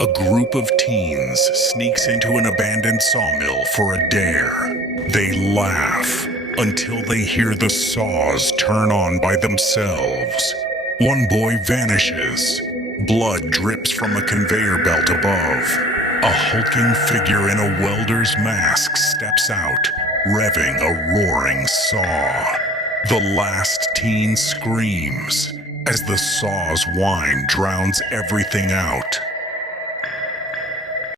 A group of teens sneaks into an abandoned sawmill for a dare. They laugh until they hear the saws turn on by themselves. One boy vanishes. Blood drips from a conveyor belt above. A hulking figure in a welder's mask steps out, revving a roaring saw. The last teen screams as the saw's whine drowns everything out.